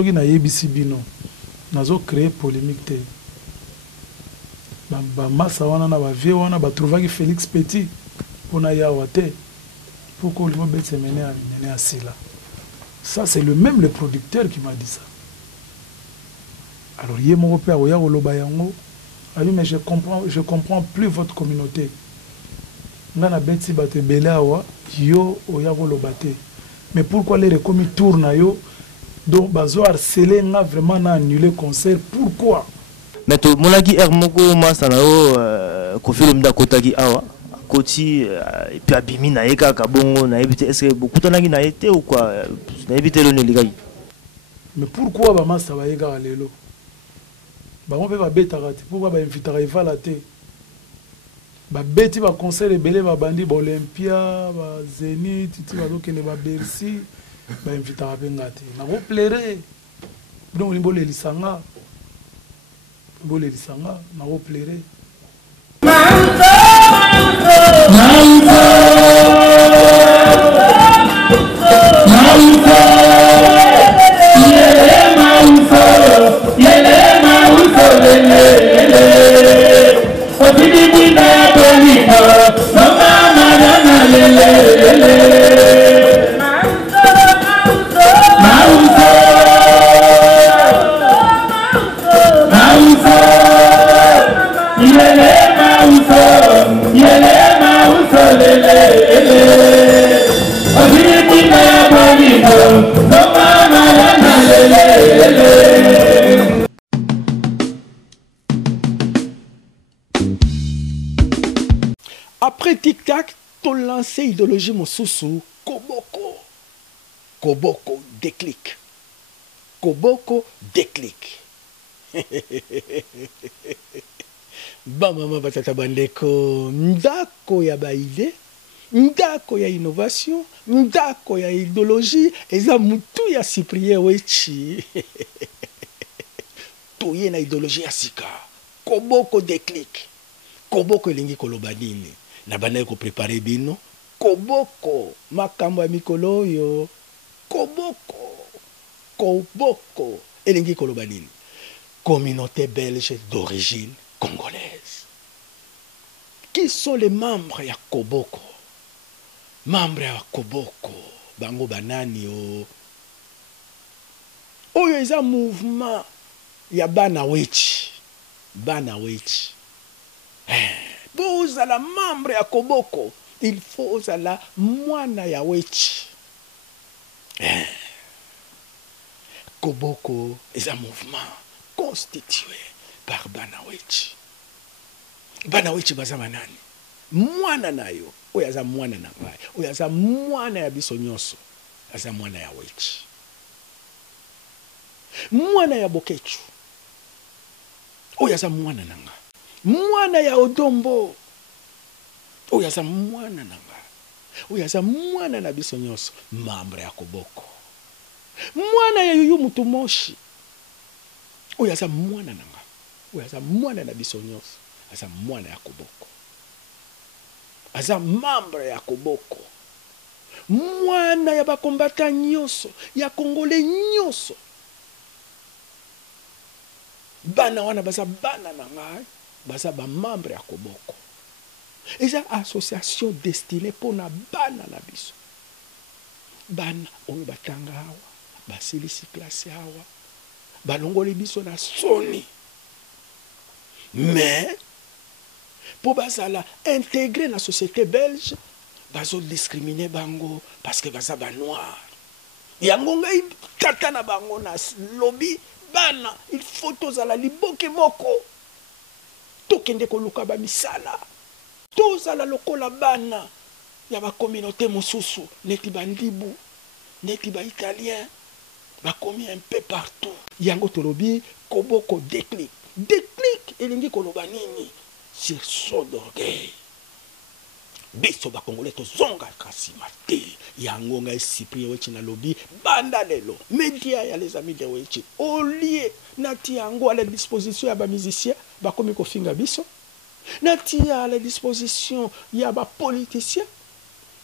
soki na yebisi bino nazo créer polémique te ba massa wana na ba vie wana ba trouvaki Félix Petit pona yawa te pourquoi il faut bête mener à Sila. Ça c'est le même le producteur qui m'a dit ça. Alors yé mon père oya oloba yango ali mais je comprends plus votre communauté. Ngana beti bate belawa yo oya oloba te. Mais pourquoi les recomis tournent yo donc bazo harceler nga vraiment na annuler concert pourquoi? Mais to monaki ermoko masanao kofilm da kotaki awa koti et puis abimi na eka kabongo na ebité est-ce que beaucoup tanaki na été ou quoi na éviter le neligay. Mais pourquoi ba masa ba eka lelo? Ba on peut ba betara te pourquoi ba invitera ivala te? Ba beti ba concert ebele ba bandi ba Olympia ba Zénith ti ba lokene ba Bercy ba invitera benga te. Na ko plaire. Donc limbo le lisanga. Bolé lisanga na ko plaire. Après tic-tac, ton lancé idéologie mosusu, Koboko. Koboko déclic. Koboko déclic. Ba mama batata bandeko, ndako ya baide, ndako ya innovation, ndako ya idéologie, eza mutu ya Cyprien Wechi. Toye na idéologie ya sika. Koboko déclic. Koboko elingi koloba nini? Na bana ko préparer bino. Koboko makambo ya mikolo yo. Koboko elingi koloba nini? Communauté belge d'origine congolaise. Qui sont les membres ya Koboko? Membres ya Koboko bango banani o. Oyo eza mouvement ya bana wechi. Bana wechi. Vous à la membre ya Koboko, il faut à la mwana ya wechi. Koboko est un mouvement constitué par Banawechi. Banawechi baza manani. Mwana nayo, oyaza mwana na ngai. Oyaza mwana ya biso nyonso. Aza mwana ya wechi. Mwana ya bokechu. Oyaza mwana na ngai. Mwana ya odombo. Oyaza mwana na ngai. Oyaza mwana na biso nyonso. Membre ya Koboko. Mwana ya yuyu mutu moshi. Oyaza mwana na ngai. Oyaza mwana na biso nyonso. Aza mwana ya Koboko. Aza membre ya Koboko. Mwana ya bakombata nyonso. Ya Kongole nyonso. Bana wana baza bana na ngai. Baza ba membre ya Koboko. Eza association destinée pour na bana na biso. Bana oyo batanga hawa. Basilisi classe hawa. Balongoli biso na soni. Mais pour basala intégrer la société belge, bazo discriminer bango parce que baza ba noir. Yango ngai tata na bango na lobby bana il faut tozala liboke moko. Tokende koluka ba misala. Tozala lokola bana ya ba communauté mosusu neti bandibu neti ba italien ba komi un peu partout. Yango tolobi Koboko déclic. Déclic elingi koloba nini? Sursaut d'orgueil. Biso ba Congolais tozonga kasi mate. Yango ngai Cyprien Wechi na lobi banda lelo. Média ya les amis de Wechi. Au lieu nati yango à la disposition ya ba musiciens ba komi ko finga biso. Nati à la disposition ya ba politiciens.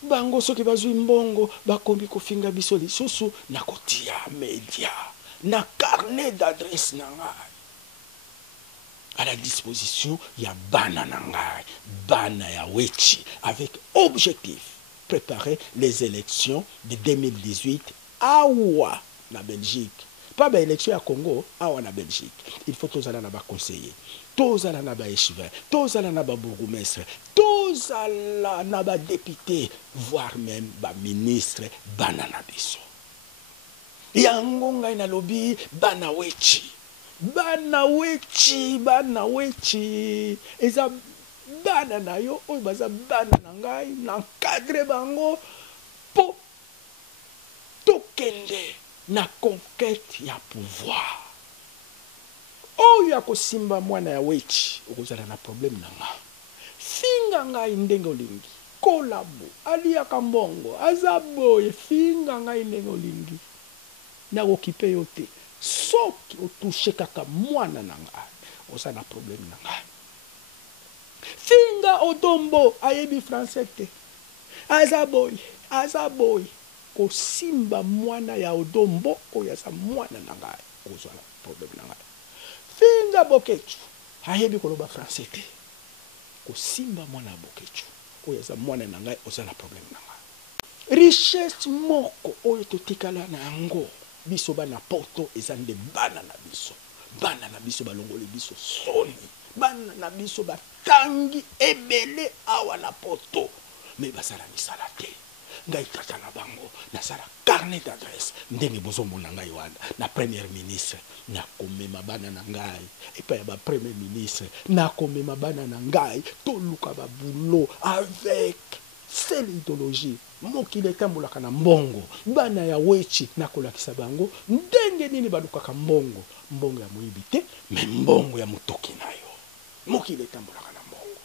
Bango soki bazwi mbongo ba komi ko finga biso lisusu na kotia média. na carnet d'adresse na ngai. À la disposition, il y a bana na ngai, bana ya wechi, avec objectif préparer les élections de 2018 awa na Belgique. Pas les élections à Congo, awa na Belgique. Il faut tous aller là-bas conseiller. Tous aller là-bas échevin, tous aller là-bas bourgmestre, tous aller là-bas député, voire même ba ministre, bana na biso. Yango ngai na lobi bana wechi. Bana wechi. Eza bana na yo, oyo baza bana na ngai, na cadre bango, po tokende na conquête ya pouvoir. Oyo ya kosimba mwana ya wechi, okozala na problème na nga. Finga ngai ndenge olingi, kolabo, aliaka mbongo, azaboye, finga ngai ndenge olingi. Na okipe yo te, soki otouche kaka mwana na ngai, oza na problème na ngai. Finga odombo ayebi français te. Azaboy. Kosimba mwana ya odombo oyo aza mwana na ngai, kozwa na problème na ngai. Finga bokechu ayebi koloba français te. Kosimba mwana ya bokechu oyo aza mwana na ngai, oza na problème na ngai. Richesse moko oyo totikala na yango, biso bana poto eza nde bana na biso. Bana na biso balongoli biso soni. Bana na biso batangi ebele awa na poto, me basala misala te. Ngai tata na bango na sala carnet d'adresse ndenge bozomona ngai wana na premier ministre na komema bana na ngai epa ya ba premier ministre na komema bana na ngai toluka ba boulot avec cette idéologie mokili etambolaka na mbongo. Bana ya wechi na kolakisa bango ndenge nini balukaka mbongo ya moyibi te, me mbongo ya motoki na yo mokili etambolaka na mbongo.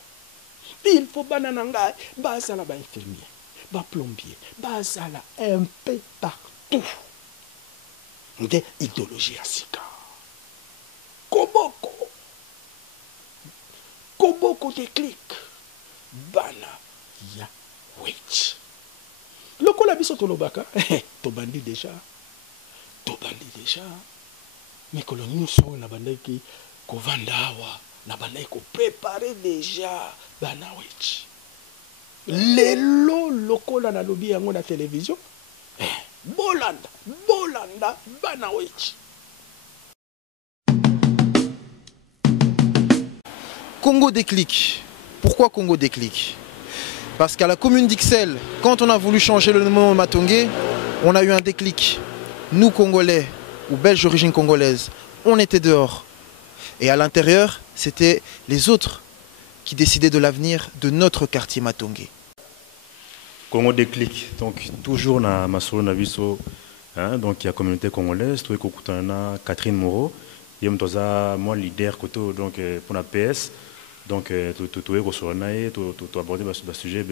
Il faut bana na ngai bazala ba infirmier, ba plombier, bazala un peu partout. Nde idéologie ya sika. Koboko déclic. Bana ya wechi. Lokola biso tolobaka, tobandi déjà. Mais que nous sommes na bandaki kovanda awa, na bandaki ko préparer déjà bana wechi. Lelo lokola na lobi yango na télévision, bolanda bana wechi. Congo Déclic. Pourquoi Congo Déclic? Parce qu'à la commune d'Ixelles, quand on a voulu changer le nom Matongé, on a eu un déclic. Nous, Congolais, ou Belges d'origine congolaise, on était dehors. Et à l'intérieur, c'était les autres qui décidaient de l'avenir de notre quartier Matongé. Congo Déclic, donc toujours na masolo na biso, hein, donc il y a communauté congolaise, tout est Catherine Moreau, il y a moi leader côté donc pour la PS. Donc, tout est concerné, tout aborder le sujet,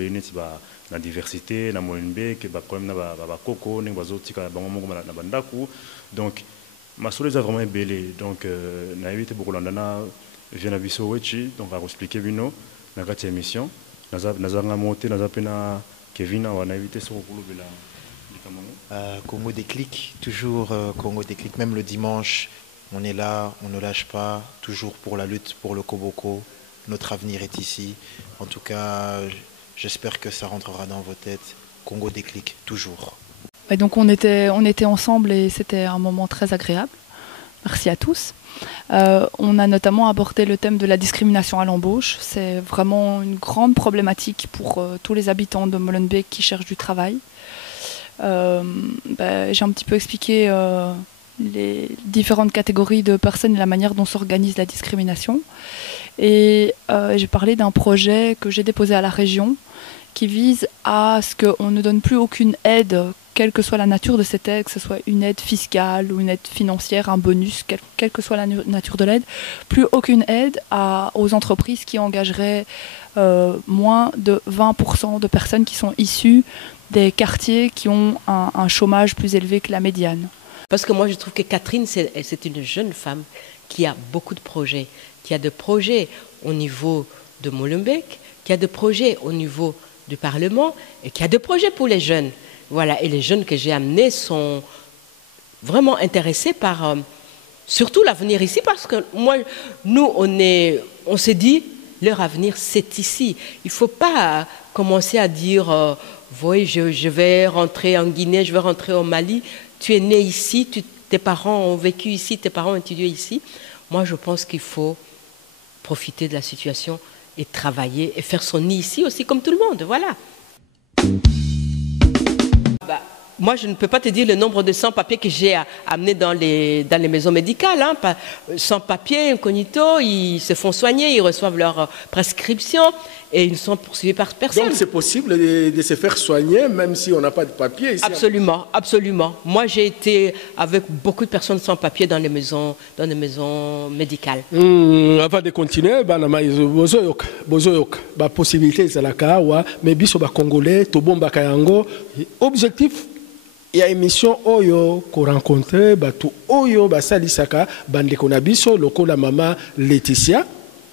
la diversité, la moyenbe, le problème de la coco, les bazotika, la bandaku. Donc, ma soeur est vraiment belle. Donc, na évité beaucoup l'andana vient à biso wechi, donc à expliquer bino na quatre émissions. Nazanga monté, nazapena Kevin, on a évité ce rôle de la Congo Déclic, toujours Congo Déclic, même le dimanche, on est là, on ne lâche pas, toujours pour la lutte pour le Koboko. Notre avenir est ici. En tout cas, j'espère que ça rentrera dans vos têtes. Congo Déclic, toujours. Et donc on était ensemble et c'était un moment très agréable. Merci à tous. On a notamment abordé le thème de la discrimination à l'embauche. C'est vraiment une grande problématique pour tous les habitants de Molenbeek qui cherchent du travail. J'ai un petit peu expliqué les différentes catégories de personnes et la manière dont s'organise la discrimination. Et j'ai parlé d'un projet que j'ai déposé à la région qui vise à ce qu'on ne donne plus aucune aide, quelle que soit la nature de cette aide, que ce soit une aide fiscale ou une aide financière, un bonus, quelle que soit la nature de l'aide, plus aucune aide aux entreprises qui engageraient moins de 20% de personnes qui sont issues des quartiers qui ont un chômage plus élevé que la médiane. Parce que moi je trouve que Catherine, c'est une jeune femme qui a beaucoup de projets, qui a des projets au niveau de Molenbeek, qui a des projets au niveau du Parlement et qui a des projets pour les jeunes. Voilà, et les jeunes que j'ai amenés sont vraiment intéressés par surtout l'avenir ici, parce que nous, on s'est dit, leur avenir, c'est ici. Il ne faut pas commencer à dire, oui, je vais rentrer en Guinée, je vais rentrer au Mali. Tu es né ici, tes parents ont vécu ici, tes parents ont étudié ici. Moi, je pense qu'il faut profiter de la situation et travailler et faire son nid ici aussi, comme tout le monde. Voilà. Moi, je ne peux pas te dire le nombre de sans-papiers que j'ai amenés dans les maisons médicales. Hein. Sans-papiers, incognito, ils se font soigner, ils reçoivent leur prescription et ils ne sont poursuivis par personne. Donc, c'est possible de se faire soigner même si on n'a pas de papier ici? Absolument, absolument. Moi, j'ai été avec beaucoup de personnes sans papier dans les maisons médicales. Avant de continuer, la possibilité c'est la kawa, mais biso ba congolais, to bomba kayango, objectif. Il y a une émission Oyo qu'on rencontre batu Oyo basalisaka bandeko na biso lokola mama Laetitia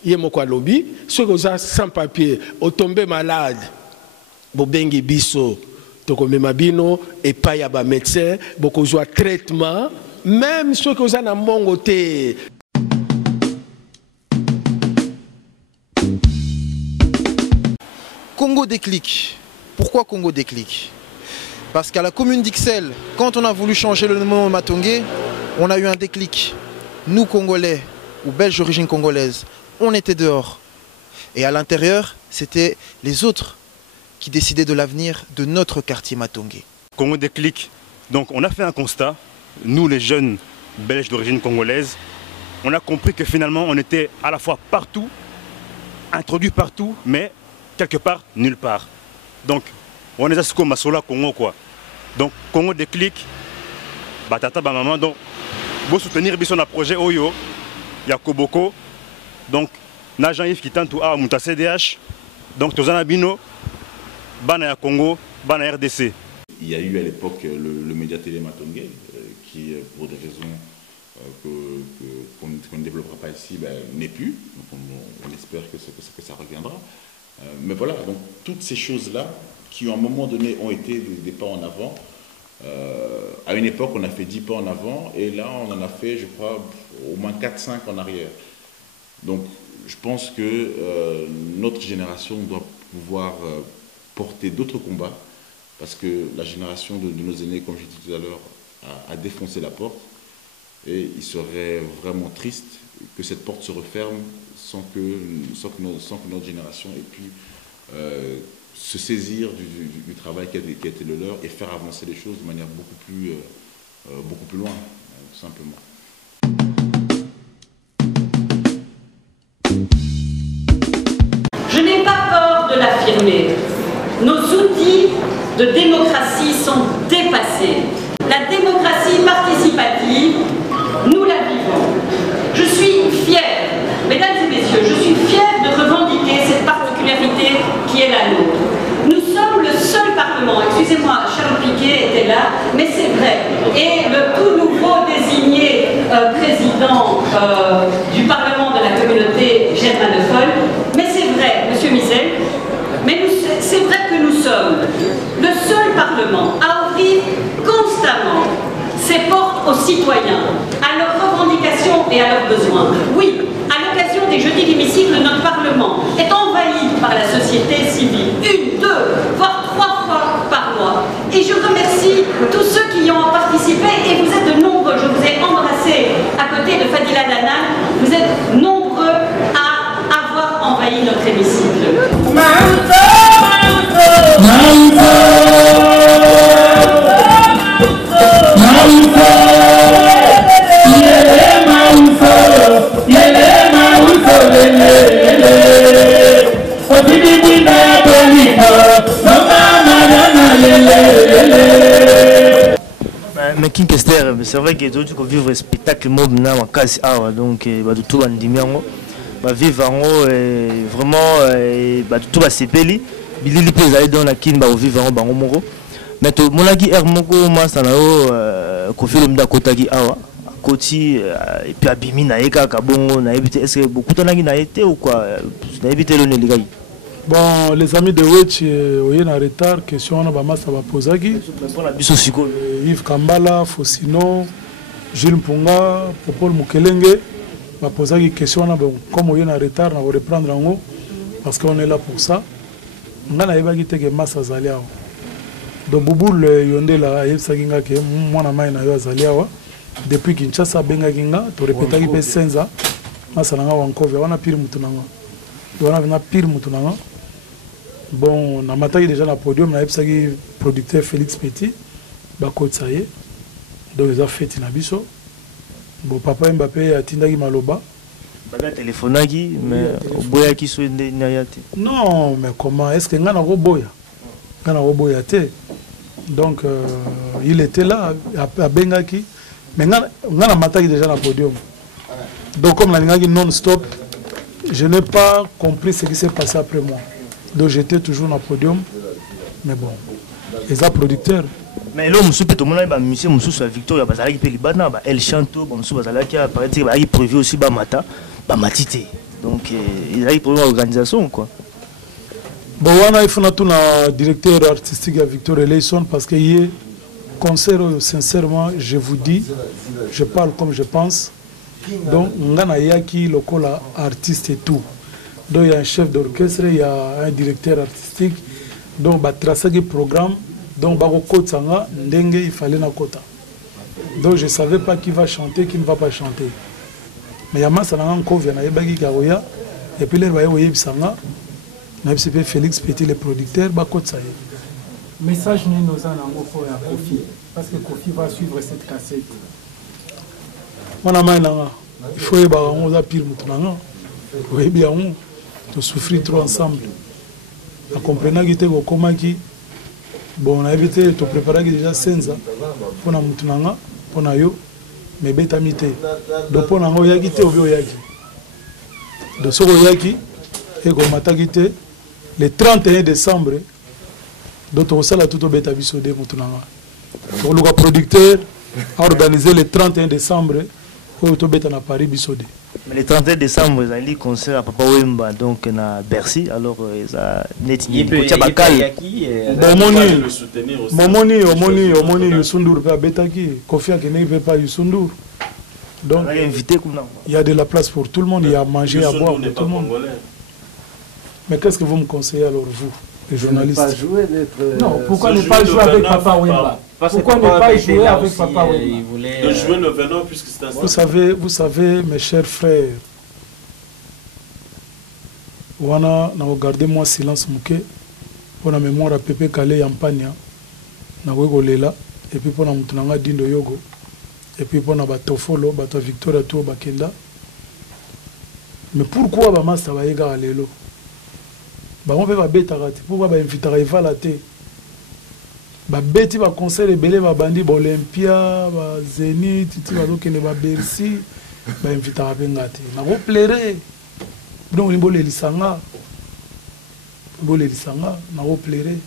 yemoko alobi ceux qui sont sans papier au tombé malade bobengi biso tokomema bino et pas ya ba médecin boko joa traitement même ceux qui sont na mbongo te. Congo déclic. Pourquoi Congo déclic? Parce qu'à la commune d'Ixelles, quand on a voulu changer le nom Matongé, on a eu un déclic. Nous, Congolais, ou Belges d'origine congolaise, on était dehors. Et à l'intérieur, c'était les autres qui décidaient de l'avenir de notre quartier Matongé. Congo déclic. Donc on a fait un constat, nous les jeunes Belges d'origine congolaise, on a compris que finalement on était à la fois partout, introduits partout, mais quelque part, nulle part. Donc on est à ce qu'on m'a sola Congo quoi. Donc Congo déclic, batata ba maman donc pour soutenir biso na projet Oyo, ya Koboko. Donc na Jean-Yves qui tente à muta CDH. Donc tozana bino bana ya Congo, bana RDC. Il y a eu à l'époque le média télé Matongé qui pour des raisons qu'on ne développera pas ici n'est plus. Donc on espère que ça reviendra. Mais voilà, donc toutes ces choses-là qui, à un moment donné, ont été des pas en avant. À une époque, on a fait 10 pas en avant, et là, on en a fait, je crois, au moins 4-5 en arrière. Donc, je pense que notre génération doit pouvoir porter d'autres combats, parce que la génération de nos aînés, comme j'ai dit tout à l'heure, a défoncé la porte, et il serait vraiment triste que cette porte se referme sans que notre génération ait pu se saisir du travail qui a été le leur et faire avancer les choses de manière beaucoup plus loin, tout simplement. Je n'ai pas peur de l'affirmer. Nos outils de démocratie sont dépassés. La démocratie participative, nous la vivons. Je suis fière, mesdames et messieurs, je suis fière de revendiquer cette particularité qui est la nôtre. Nous sommes le seul Parlement, excusez-moi, Charles Piquet était là, mais c'est vrai, et le tout nouveau désigné président du Parlement de la communauté germanophone, mais c'est vrai, Monsieur Mizel, mais c'est vrai que nous sommes le seul Parlement à ouvrir constamment ses portes aux citoyens, à leurs revendications et à leurs besoins. Oui, à l'occasion des jeudis d'hémicycle, notre Parlement est envahi par la société civile, 1, 2, voire 3 fois par mois. Et je remercie tous ceux qui y ont participé, et vous êtes de nombreux, je vous ai embrassé à côté de Fadila Danan, vous êtes nombreux à avoir envahi notre hémicycle. Mais King Kester, c'est vrai que tu peux vivre un spectacle monde na makasi awa donc ba tout bandimi yango ba vivre yango vraiment ba tout ba sepeli bilili pe ezali dans la kin ba vivre yango bango moko mais to monaki er moko masa na yo ko film da kotaki awa koti et puis abimi na yeka ka bongo na ebite est-ce que beaucoup tanaki na été ou quoi na ebite le ne ligaki Bon, les amis de Wetch, on est en retard. Question on a Bamasa Bapozagi. Yves Kambala, Fosino, Jules Mpunga, Popol Mukelenge. Bapozagi question on a comme on est en retard, on va reprendre en haut parce qu'on est là pour ça. On a eu que Massa Zaliao. Donc Bouboul Yonde la Yves Saginga que moi na mai na yo Zaliao. Depuis Kinshasa benga ginga, to répéter qui Senza. Massa nanga Wankovia, on a pire mutunanga. On a pire mutunanga. Bon, on a maté déjà le podium, on a eu producteur Félix Petit, Bakot Saye, donc ils ont fait Tinabiso. Bon, papa Mbappé a Tindagi Maloba. Baga téléphonagi, mais Boya qui soit Nayate. Non, mais comment est-ce que Ngana Roboya? Ngana Roboya te. Donc, il était là, à Bengaki, mais Ngana maté déjà le podium. Donc, comme la Ngaki non-stop, je n'ai pas compris ce qui s'est passé après moi. Donc j'étais toujours dans le podium, mais bon, les producteurs. Mais là, monsieur Peto, mon ami, monsieur, monsieur, sur la victoire, il y a des Libana, elle chante, monsieur, qui a prévu aussi Bamata, Bamatité. Donc il a eu pour l'organisation, quoi. Bon, on a fait tout le directeur artistique de Victor Eleison parce que hier, concert, sincèrement, je vous dis, je parle comme je pense. Donc, on a yaki le artiste et tout. Donc il y a un chef d'orchestre, il y a un directeur artistique, donc il tracer le programme, donc il fallait na kota. Donc je ne savais pas qui va chanter, qui ne va pas chanter. Mais il y a un Kovia, et puis il y a Félix Petit, le producteur, message nous avons pour Kofi, parce que Kofi va suivre cette cassette. Il faut que pire bien de souffrir trop ensemble. En comprenant que tu comment qui bon on a évité de préparer déjà Senza pour na mutunanga pour na yo mais betamité donc pour na ngo yaki te obi oyaki de soko yaki et ko mataki te le 31 décembre donc on sala tout beta biso de mutunanga pour le producteur a organisé le 31 décembre pour to beta na Paris biso de. Mais le 31 décembre, ils ont eu concert à Papa Wemba, donc à Bercy. Alors, ils ont net Bakal. Momoni, Yusundur, Betaki, Kofi ne veut pas Yusundur. Donc, il y a de la place pour tout le monde, il y a à manger, à boire pour tout le monde. Mais qu'est-ce que vous me conseillez alors, vous, les journalistes? Non, pourquoi ne pas jouer avec Papa Wemba? Pourquoi ne pas jouer avec Papa Wemba? De jouer le Venin puisque c'est un... Vous savez, mes chers frères, on a regardé moi silence mouké pour la mémoire à Pepe Kale Yampania, na Wegolela, et puis pour la Moutunanga Dindo Yogo, et puis pour la Batofolo, Bato Victoria Tour Bakenda. Mais pourquoi Bama Sabaïga Alelo? On peut pas bêter, pourquoi ba inviter à Evalate? Ba beti ba concert ebele ba bandi ba Olympia ba Zénith titi ba lokene ba Bercy ba invita benga te na ko plaire donc ni boleli sanga na ko plaire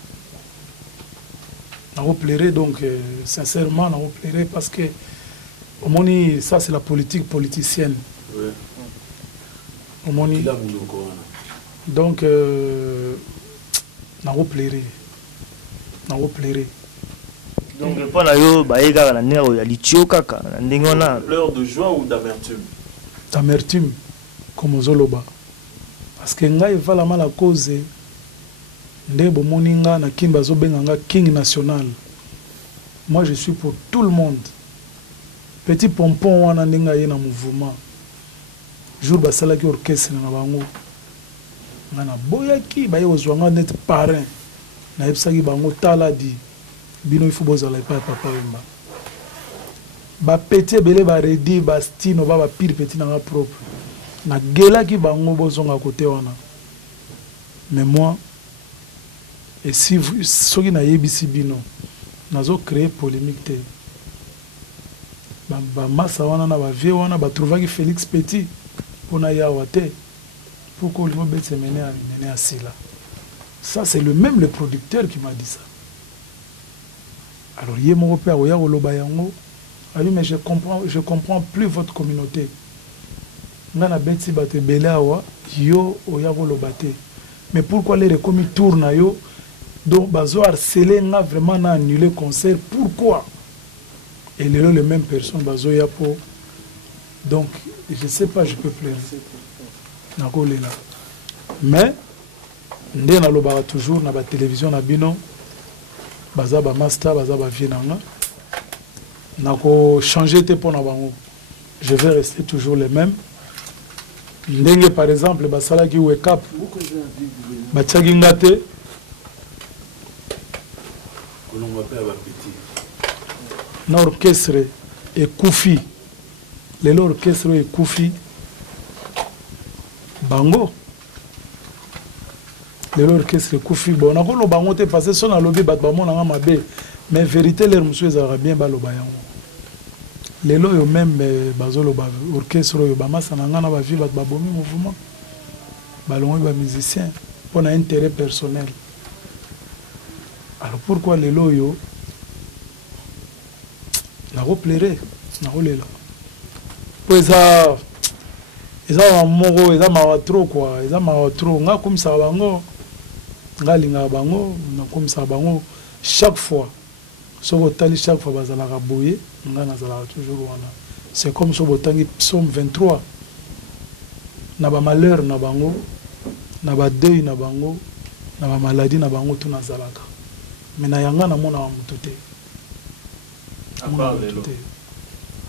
donc sincèrement na ko plaire parce que au moni ça c'est la politique politicienne au moni donc na ko plaire. Donc, pour la yo, il y a litio kaka. Pleurs de joie ou d'amertume? D'amertume, comme Zoloba. Parce que nga va la mal à cause de Bomoninga na Kimba Zobenganga King National. Moi, je suis pour tout le monde. Petit pompon, on a un mouvement. Jour basala ki orchestre na bango. Ngana boyaki ba yo zwanga net parrain. Na epsaki bango tala di bino il faut bozala pa Papa Wemba. Ba petit belé ba redi ba stino ba pire petit na propre. Na gela ki bango bozonga côté wana. Mais moi et si vous soki na yebisi bino nazo créer polémique te. Ba massa wana na ba vie wana ba trouvaki Félix Petit pour na yawa te. Pourquoi il faut se mener à Sila? Ça, c'est le producteur qui m'a dit ça. Alors, il y a mon père, il y a Olobayango. Ali, mais je comprends plus votre communauté. Nana beti bate belawa yo oya Olobate. mais pourquoi les recomis tournent à yo donc bazo harcelé nga vraiment na annulé concert pourquoi et les mêmes personnes bazo ya po donc je sais pas je peux pleurer nakolela mais ndé na lobaka toujours na ba télévision na bino baza ba master baza ba vie nanga nako changer te pona bango je vais rester toujours les mêmes ndenge par exemple basala ki wake up batiaki nga te na orchestre ekufi lelo orchestre ekufi bango lelo orchestre ekufi bon nakoloba bango te parce que so nalobi bato bamonanga mabe mais vérité lere mosusu ezalaka bien baloba yango lelo oyo même bazoloba orchestre oyo bamasana nga na bavie bato babomi mouvement balongoli bamusicien mpo na intérêt personnel alors pourquoi lelo oyo nakoplere nakolela mpo eza moko eza mawa trop quoi eza mawa trop nga komisaka bango nga alingaka bango nakomisaka bango chaque fois soki otali chaque fois bazalaka boye nga nazalaka toujours wana c'est comme soki botangi psaume 23 na bamalheur na bango na badeuil na bango na bamaladi na bango to nazalaka me na yanga namonaka motu te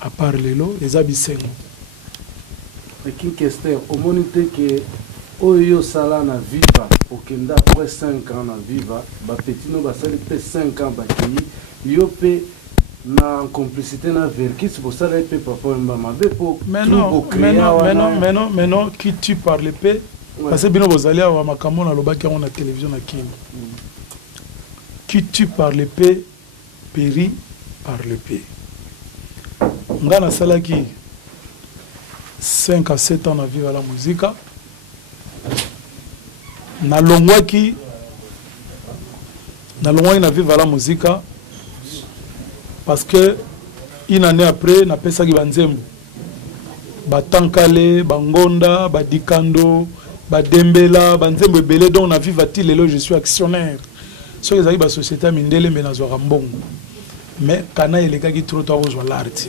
à part lelo eza bisengo King Kester, au moniteur que Oyo Sala na Viva, au Kenda après 5 ans na Viva, ba petit no ba sali pe 5 ans ba qui yo pe na complicité na verki c'est pour ça là pe papa mama be pour mais non qui tu parles pe parce que bino bozali wa makambo na lobaki on na télévision na King qui tu parles pe péri par le pe ngana sala qui 5 à 7 ans à vivre à la musique. Na longwaki na vivre à la musique parce que une année après na pesa ki banzembo batankale bangonda badikando badembela banzembo ebele donc na vivre ti lelo je suis actionnaire so ezali ba société mindele mais na zwa mbongo mais kana elekaki trop to ozwa l'art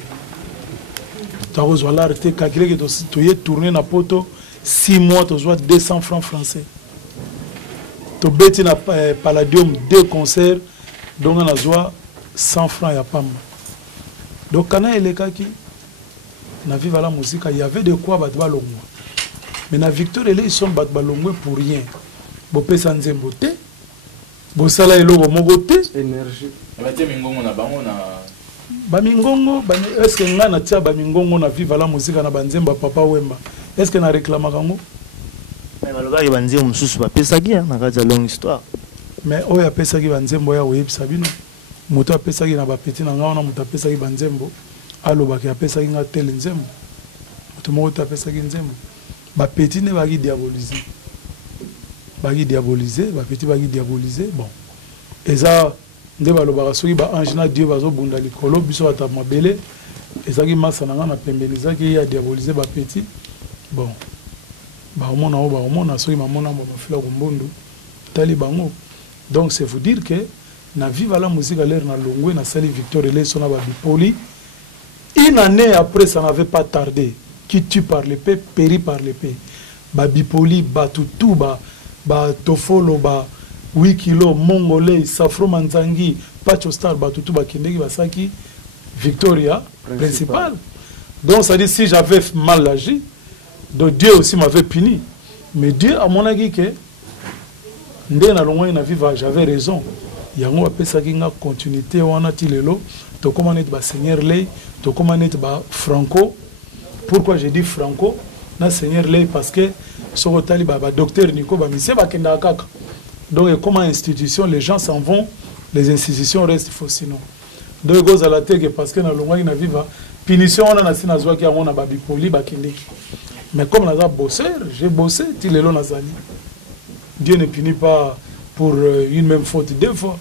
tu l'arrêté, calculer que tu es tourné na poto 6 mois, tu as 200 francs français. Tu as na Palladium 2 concerts, donc on a 100 francs à Pam. Donc quand on est qui na vive la musique, il y avait de quoi battre balongo. Mais na Victor et ils sont battre balongo pour rien. Bo pesa nzembo te, bo sala elo mogote énergie. Batie mingongo na bango na Bamingongo, est-ce que nga na tia bamingongo na vive la musique na banzemba papa Wemba? Est-ce que na réclame kango? Mais maloba ki banzembo mususu ba pesaki na kati ya longue histoire. Mais oya pesaki banzembo ya oyebisa bino. Moto apesaki na ba petit na nga na moto apesaki banzembo. Aloba ki apesaki nga tel nzembo. Moto moko apesaki nzembo. Ba petit ne baki diaboliser. Baki diaboliser, ba petit baki diaboliser. Bon. Eza nde balobaka soki ba ange na Dieu bazobunda likolo biso ata mabele ezaki masa na nga na pembeni ezaki ya diaboliser ba petit bon baomona soki mamona bafila kumbundu tali bango donc c'est vous dire que na vive la musique à l'air na longwe na sali Victor et les na ba bipoli une année après ça n'avait pas tardé qui tue par l'épée périt par l'épée ba bipoli ba tutu ba tofolo ba 8 kilos, Mongolais, Safro Manzangi, Pacho Star, Batutu Bakindegi, Basaki, Victoria, principal. Donc ça dit, si j'avais mal agi, donc Dieu aussi m'avait puni. Mais Dieu, à mon avis, que j'avais raison. Il y a une continuité, on a tilelo, to comment être Seigneur Lei, to comment être Franco. Pourquoi j'ai dit Franco? Na Seigneur Lei parce que sur le docteur Nico Bamisé, Bakenda Kaka. Donc, comme institution, les gens s'en vont, les institutions restent faux sinon. Donc, ils à la tête parce que dans le mois, ils vivent. Punition, on a un sinazwa qui a un babipoli, bakindiki. Mais comme on a bossé, j'ai bossé, Tilelo Nazali. Dieu ne punit pas pour une même faute deux fois.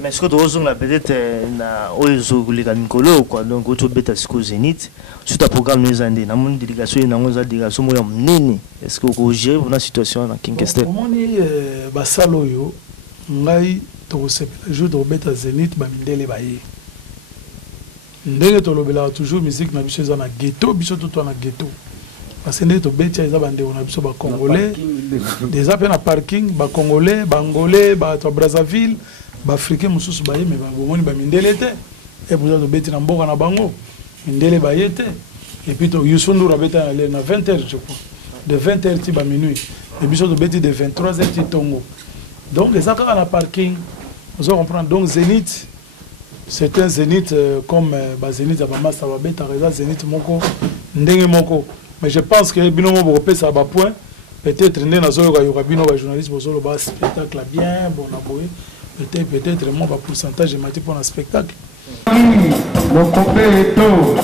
Mais est-ce que tu as peut-être les Mikolo, quoi, donc tu bêta siko Zénith, sur ta programme nous andé, dans mon délégation et dans mon délégation moi mnene. Est-ce que vous gérez la situation dans Kinkester? Comment ni basalo yo, ngai to se jour de bêta Zénith ba mindele ba ye. Ndenge to lobela toujours musique na biso za na ghetto, biso tout na ghetto. Parce que to bêta za bande on a biso ba congolais, des appels na parking, ba congolais, ba angolais, ba to Brazzaville. Africain mususu baye mais bomoni ba mindele te et vous avez beti na mboka na bango mindele baye te et puis to Youssou rabeta na 20h je crois de 20h ti ba minuit et biso to beti de 23h ti tongo donc les accords à la parking vous allez comprendre donc Zénith c'est un Zénith comme ba Zénith ba massa ba beta reza Zénith moko ndenge moko mais je pense que bino mo bo pesa ba point peut-être ndena zo yo bino ba journaliste bozolo ba spectacle bien bon na boye peut-être mon pourcentage de pour un spectacle. Le compéto.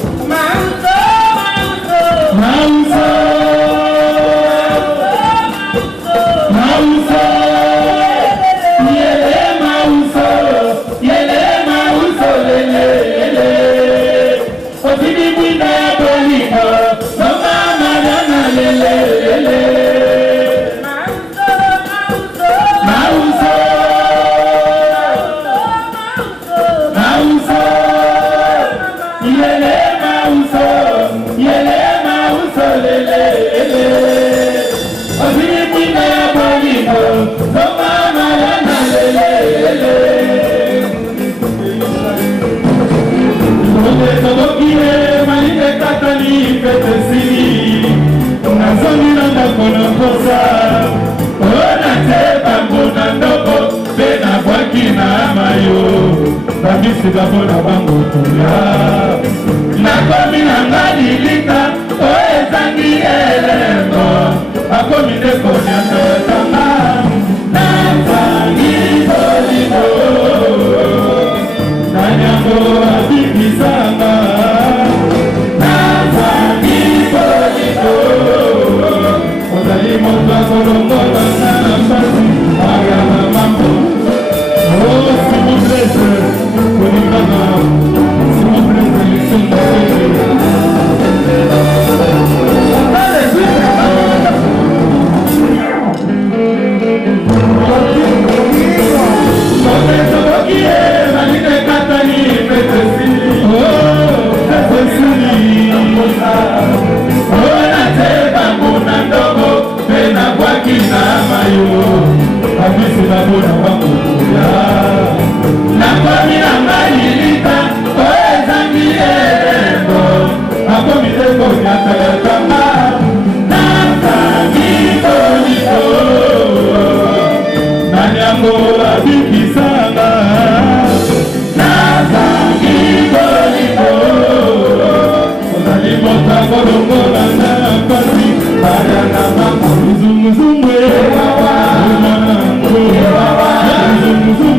Zumbu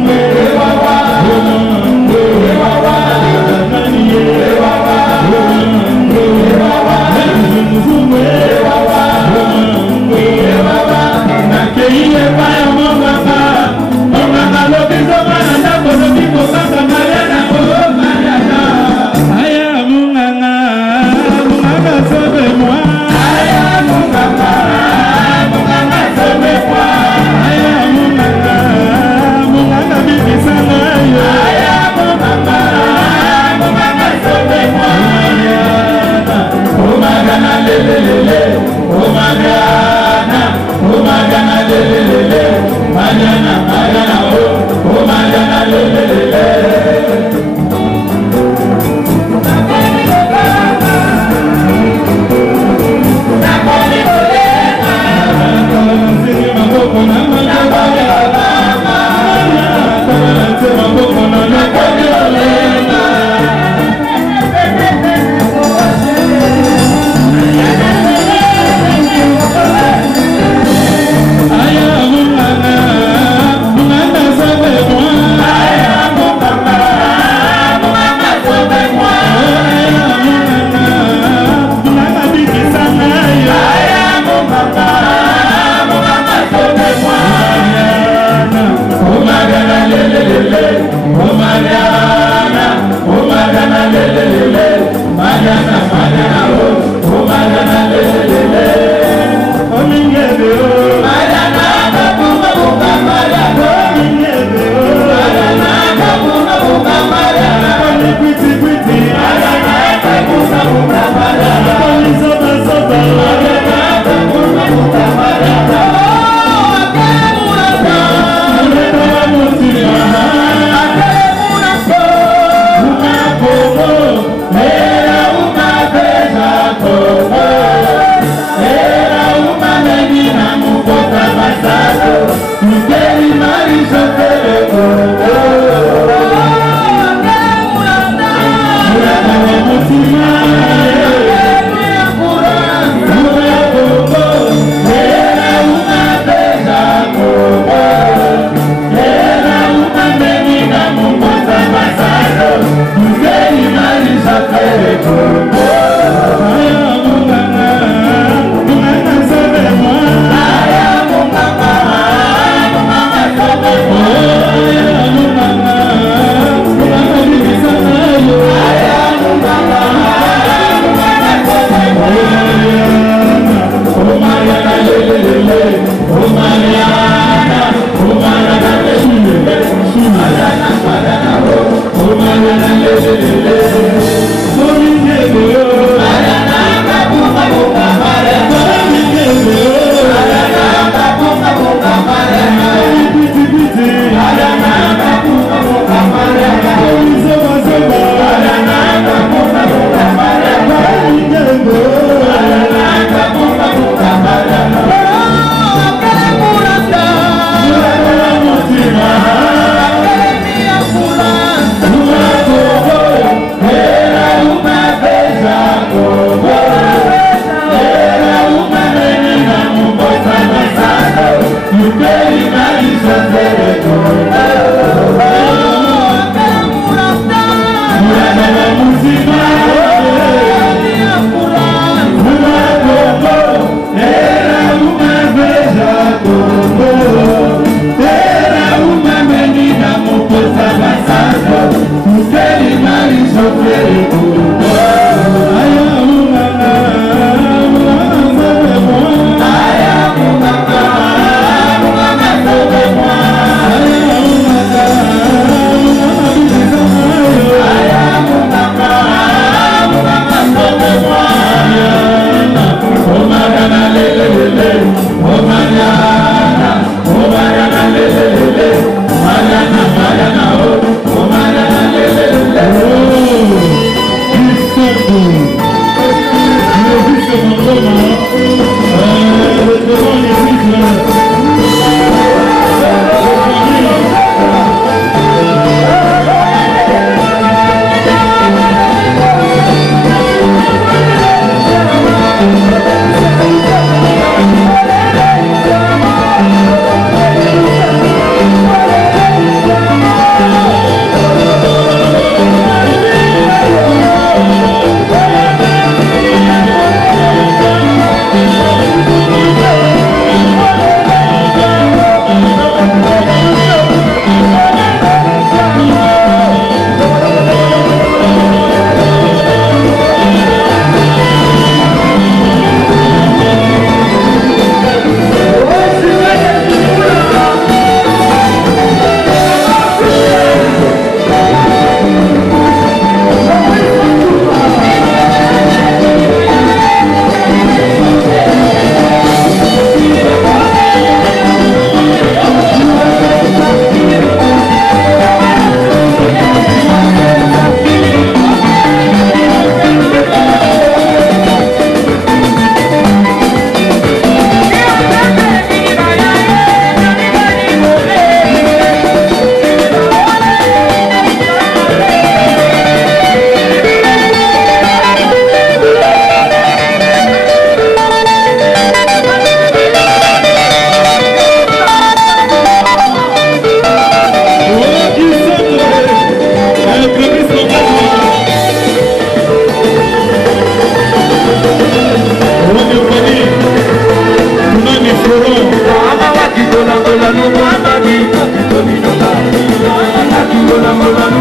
na